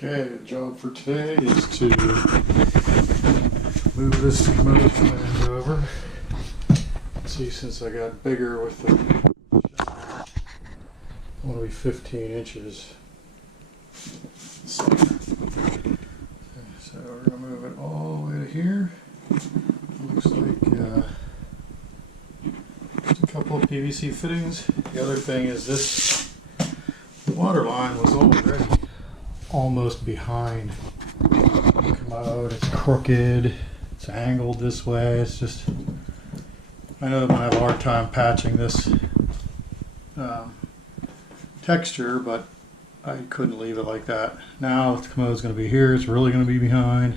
Okay, the job for today is to move this commode flange over. See, since I got bigger with the I want to be 15 inches. So we're going to move it all the way to here. Looks like just a couple of PVC fittings. The other thing is this, the water line was already almost behind the commode. It's crooked, it's angled this way. It's just, I know I'm going to have a hard time patching this texture, but I couldn't leave it like that. Now the commode's going to be here, it's really going to be behind.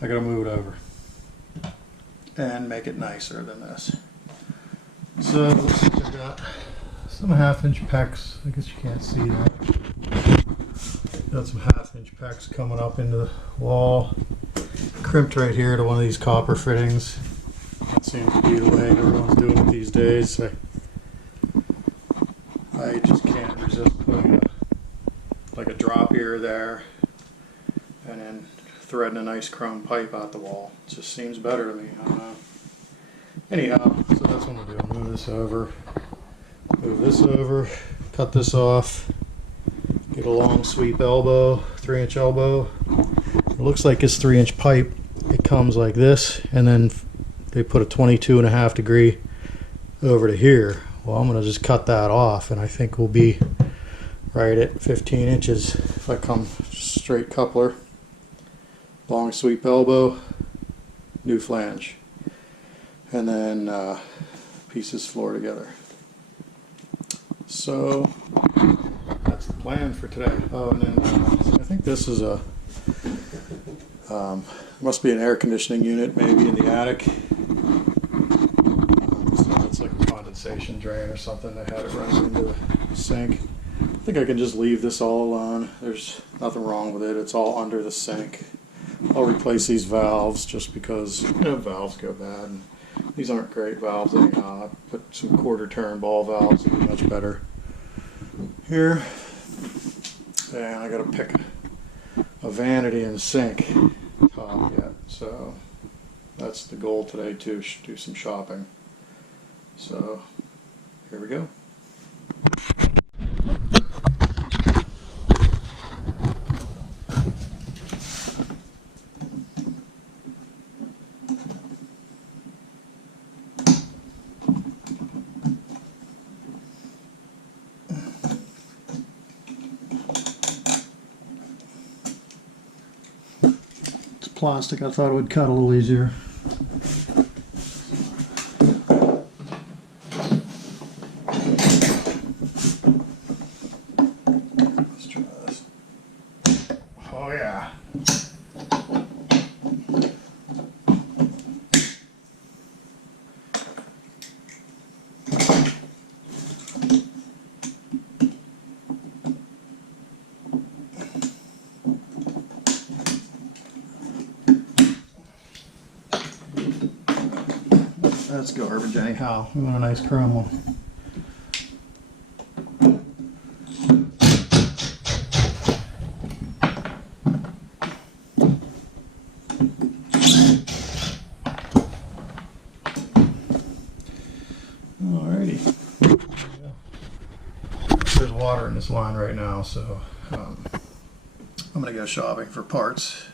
I got to move it over and make it nicer than this. So looks like I've got some 1/2-inch pecs. I guess you can't see that. Got some 1/2-inch pecs coming up into the wall. Crimped right here to one of these copper fittings. That seems to be the way everyone's doing it these days. I just can't resist putting like a drop ear there and then threading a nice chrome pipe out the wall. It just seems better to me. I don't know. Anyhow, so that's what I'm going to do. Move this over, cut this off, get a long sweep elbow, 3-inch elbow. It looks like it's 3-inch pipe. It comes like this, and then they put a 22.5 degree over to here. Well, I'm going to just cut that off, and I think we'll be right at 15 inches if I come straight coupler, long sweep elbow, new flange, and then pieces floor together. So that's the plan for today. Oh, and then I think this is a must be an air conditioning unit, maybe in the attic. So it's like a condensation drain or something. They had it running into the sink. I think I can just leave this all alone. There's nothing wrong with it. It's all under the sink. I'll replace these valves just because valves go bad. And these aren't great valves anyhow. I put some 1/4 turn ball valves, it'll be much better here. And I gotta pick a vanity in the sink top yet. So that's the goal today, to do some shopping. So here we go. Plastic, I thought it would cut a little easier. Let's try this. Oh yeah. That's garbage anyhow. We want a nice chrome one. Alrighty. There's water in this line right now, so I'm gonna go shopping for parts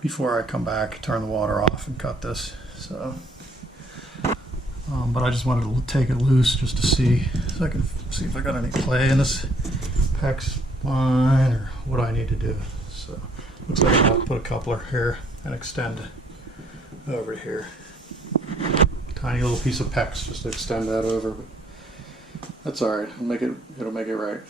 before I come back, turn the water off, and cut this. So. But I just wanted to take it loose just to see, so I can see if I got any play in this PEX line or what I need to do. So looks like I'll put a coupler here and extend over here. Tiny little piece of PEX just to extend that over, but that's all right. It'll make it right.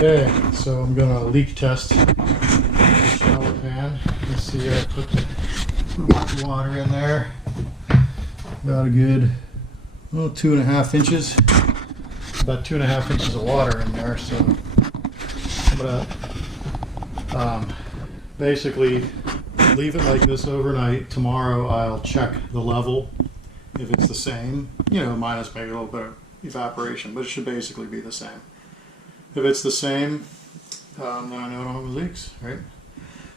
Okay, so I'm gonna leak test the shower pan. Let's see, I put the water in there. About a good, well, 2.5 inches. About 2.5 inches of water in there. So I'm gonna basically leave it like this overnight. Tomorrow I'll check the level. If it's the same, you know, minus maybe a little bit of evaporation, but it should basically be the same. If it's the same, then I know I don't have leaks, right?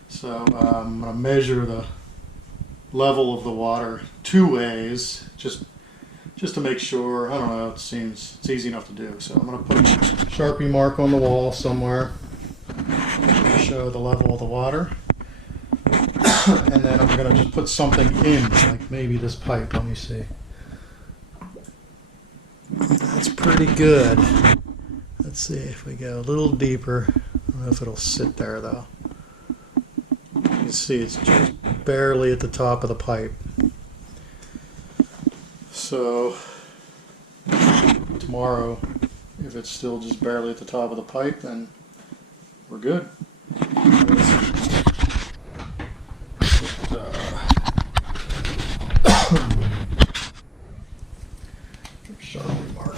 So I'm going to measure the level of the water 2 ways, just to make sure. I don't know, it seems it's easy enough to do. So I'm going to put a Sharpie mark on the wall somewhere to show the level of the water. And then I'm going to just put something in, like maybe this pipe. Let me see. That's pretty good. Let's see if we go a little deeper. I don't know if it'll sit there though. You can see it's just barely at the top of the pipe. So tomorrow, if it's still just barely at the top of the pipe, then we're good. Sharpie mark.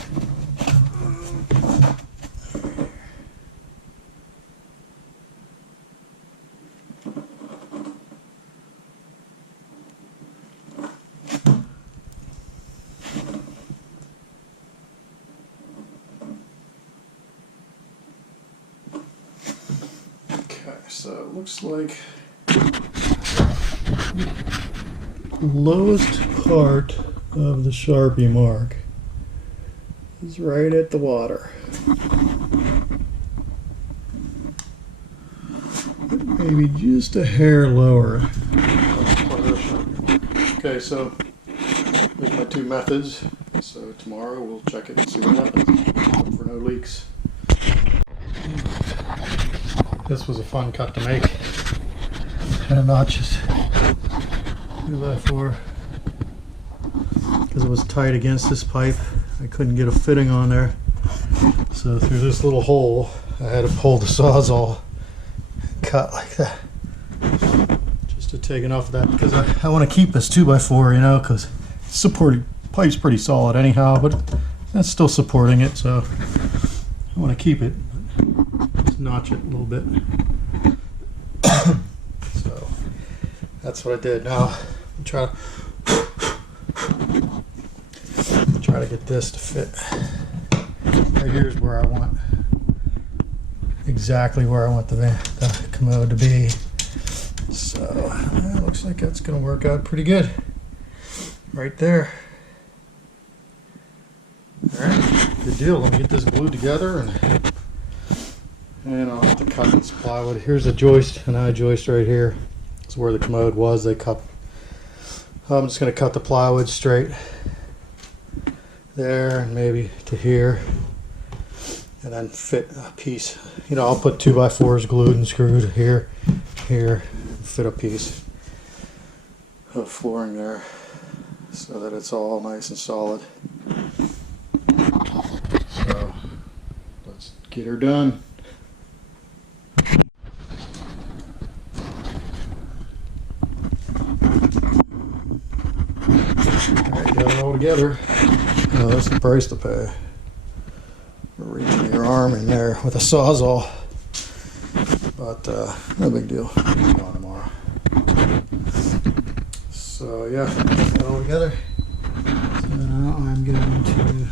Okay, so it looks like the lowest part of the Sharpie mark is right at the water. Maybe just a hair lower. Okay, so there's my 2 methods. So tomorrow we'll check it and see what happens. Look for no leaks. This was a fun cut to make. Kind of notches 2x4 because it was tight against this pipe. I couldn't get a fitting on there, so through this little hole I had to pull the Sawzall and cut like that, just to take enough of that, because I want to keep this 2x4, you know, because supporting pipe's pretty solid anyhow, but that's still supporting it, so I want to keep it, just notch it a little bit. So that's what I did. Now I'm trying to get this to fit. Right here's where I want, exactly where I want the commode to be. So it looks like that's going to work out pretty good. Right there. Alright, good deal. Let me get this glued together and I'll have to cut this plywood. Here's a joist, an eye joist right here. That's where the commode was. They cut. I'm just going to cut the plywood straight there and maybe to here, and then fit a piece. You know, I'll put 2x4s glued and screwed here, fit a piece of flooring there so that it's all nice and solid. So let's get her done. Alright, got it all together. Oh, that's the price to pay for reaching your arm in there with a Sawzall. But no big deal. I'll be gone tomorrow. So yeah, got it all together. So now I'm going to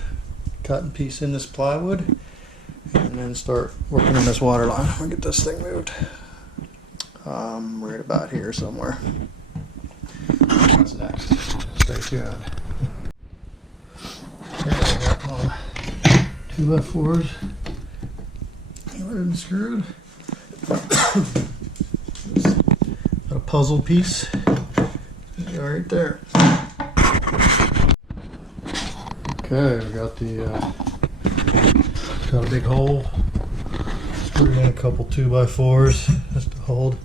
cut and piece in this plywood and then start working on this water line. I'm gonna get this thing moved. Right about here somewhere. What's next? Stay tuned. Here I got my 2x4s loaded and screwed. Got a puzzle piece right there. Okay, we got got a big hole. Screwed in a couple 2x4s just to hold.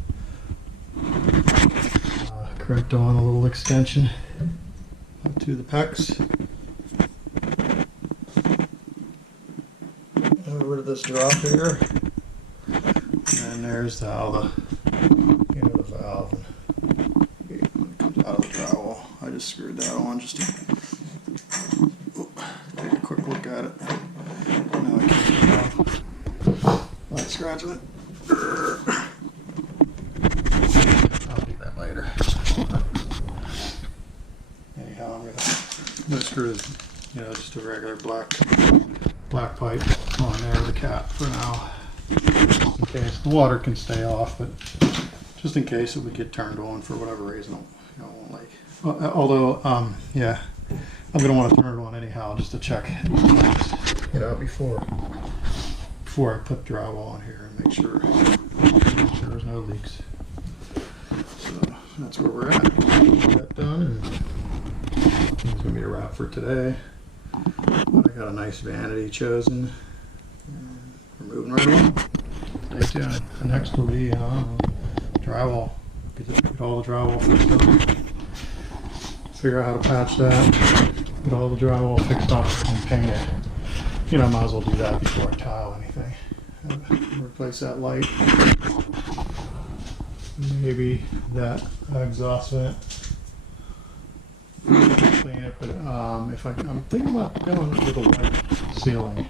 Correct on a little extension up to the pecs. Get rid of this drop here. And there's how the valve comes out of the drywall. I just screwed that on just to take a quick look at it. Now I can get it off. Like scratching it. I'll do that later. Anyhow, I'm gonna screw this, just a regular black pipe on there with a cap for now. In case the water can stay off, but just in case it would get turned on for whatever reason, I won't like. Although, yeah, I'm gonna want to turn it on anyhow just to check before I put drywall on here and make sure there's no leaks. So that's where we're at. Get that done, and it's gonna be a wrap for today. I got a nice vanity chosen. We're moving right along. Stay tuned. The next will be drywall. Get all the drywall fixed up. Figure out how to patch that. Get all the drywall fixed up and paint it. Might as well do that before I tile anything. Replace that light. Maybe that exhaust vent. Clean it, but I'm thinking about going with a white ceiling.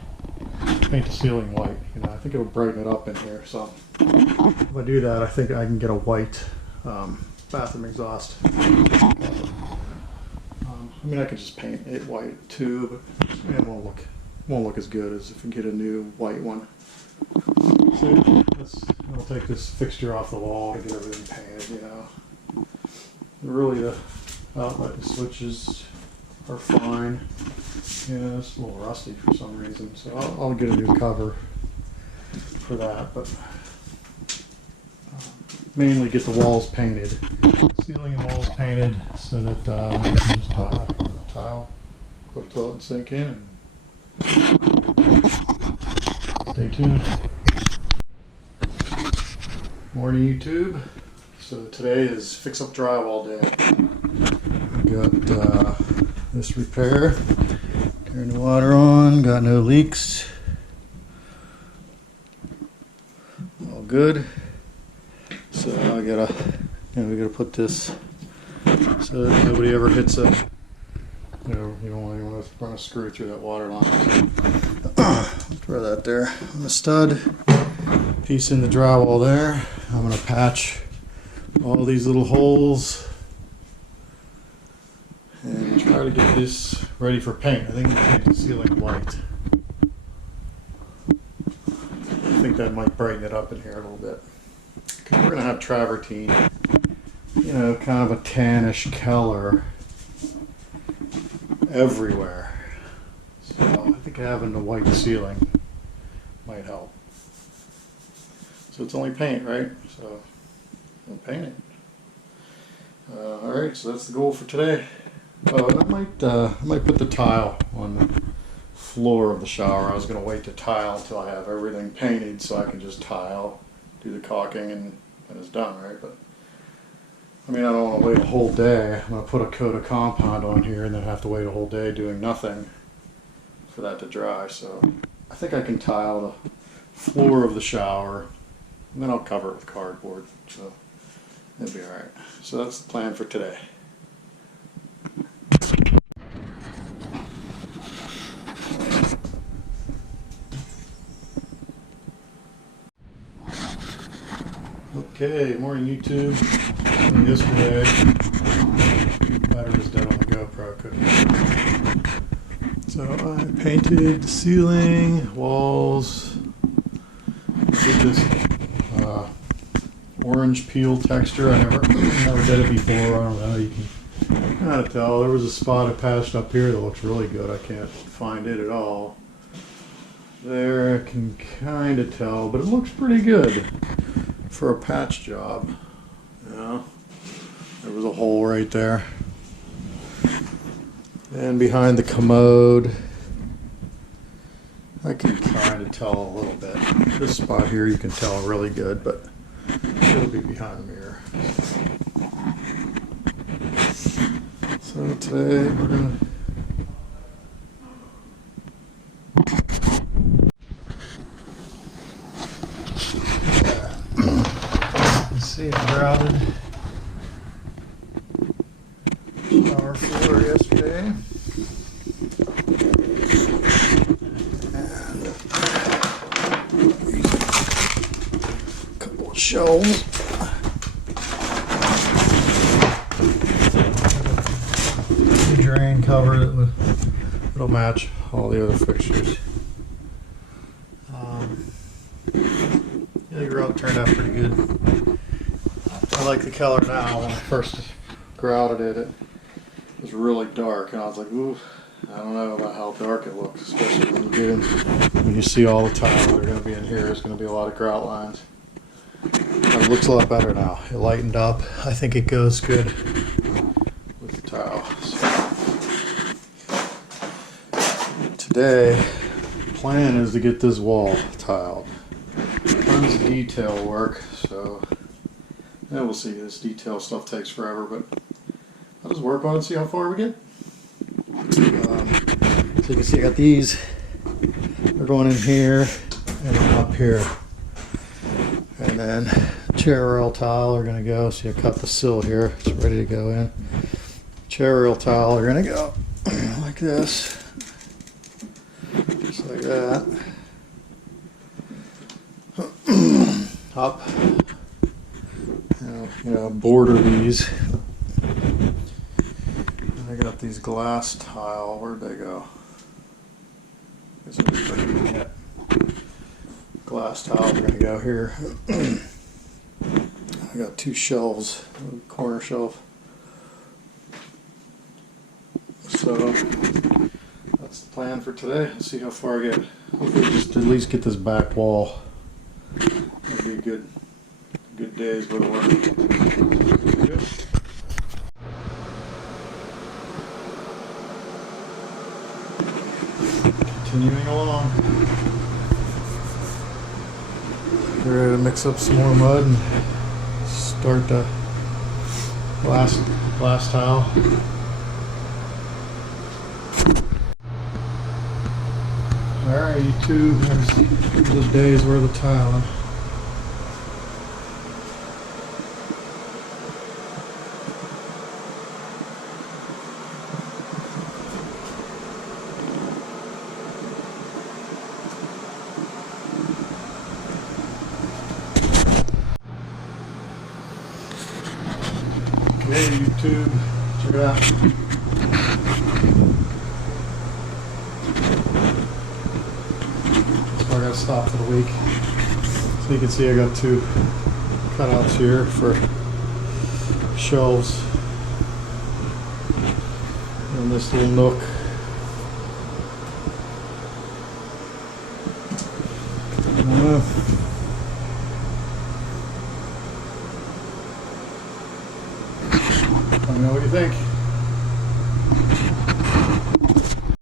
Paint the ceiling white. I think it'll brighten it up in here. So if I do that, I think I can get a white bathroom exhaust. I could just paint it white too, but it won't look as good as if we get a new white one. So I'll take this fixture off the wall and get everything painted. Really, the outlet switches are fine. It's a little rusty for some reason, so I'll get a new cover for that, but mainly get the walls painted, ceiling and walls painted, so that we can just tile, put a toilet and sink in, and stay tuned. Morning, YouTube. So today is fix up drywall day. Got this repair. Turn the water on. Got no leaks. All good. So I gotta, we gotta put this so that nobody ever hits a. You don't want to run a screw through that water line. Throw that there on the stud. Piece in the drywall there. I'm gonna patch all these little holes and try to get this ready for paint. I think we'll paint the ceiling white. I think that might brighten it up in here a little bit. Because we're gonna have travertine, kind of a tannish color everywhere. So I think having the white ceiling might help. So it's only paint, right? So we'll paint it. Alright, so that's the goal for today. I might put the tile on the floor of the shower. I was going to wait to tile until I have everything painted so I can just tile, do the caulking, and it's done, right? But I don't want to wait a whole day. I'm going to put a coat of compound on here and then have to wait a whole day doing nothing for that to dry. So I think I can tile the floor of the shower, and then I'll cover it with cardboard. So it'll be alright. So that's the plan for today. Okay, morning YouTube. Yesterday, battery was dead on the GoPro, couldn't. So I painted the ceiling, walls, did this orange peel texture. I never did it before. I don't know. You can kind of tell. There was a spot I patched up here that looks really good. I can't find it at all. There, I can kind of tell, but it looks pretty good for a patch job. There was a hole right there. And behind the commode, I can kind of tell a little bit. This spot here you can tell really good, but it'll be behind the mirror. So today we're gonna See, I grouted shower floor yesterday. And a couple of shelves. The drain covered, it'll match all the other fixtures. Yeah, the grout turned out pretty good. I like the color now. When I first grouted it, it was really dark, and I was like, ooh, I don't know about how dark it looks, especially when you get in, when you see all the tiles that are going to be in here. There's going to be a lot of grout lines. But it looks a lot better now. It lightened up. I think it goes good with the tile. So today, the plan is to get this wall tiled. Tons of detail work, so yeah, we'll see. This detail stuff takes forever, but I'll just work on it and see how far we get. So you can see I got these. They're going in here and up here. And then chair rail tile are going to go. See, I cut the sill here. It's ready to go in. Chair rail tile are going to go like this. Just like that. Up. Border these. And I got these glass tile. Where'd they go? Glass tiles are going to go here. I got two shelves, a corner shelf. So that's the plan for today. Let's see how far I get. Hopefully just at least get this back wall. That'll be a good day's worth of work. Good. Continuing along. We're ready to mix up some more mud and start the glass tile. Alright, you two, there's the day's worth of tiling. Hey YouTube, check it out. So I gotta stop for the week. So you can see I got two cutouts here for shelves in this little nook. Let me know what you think.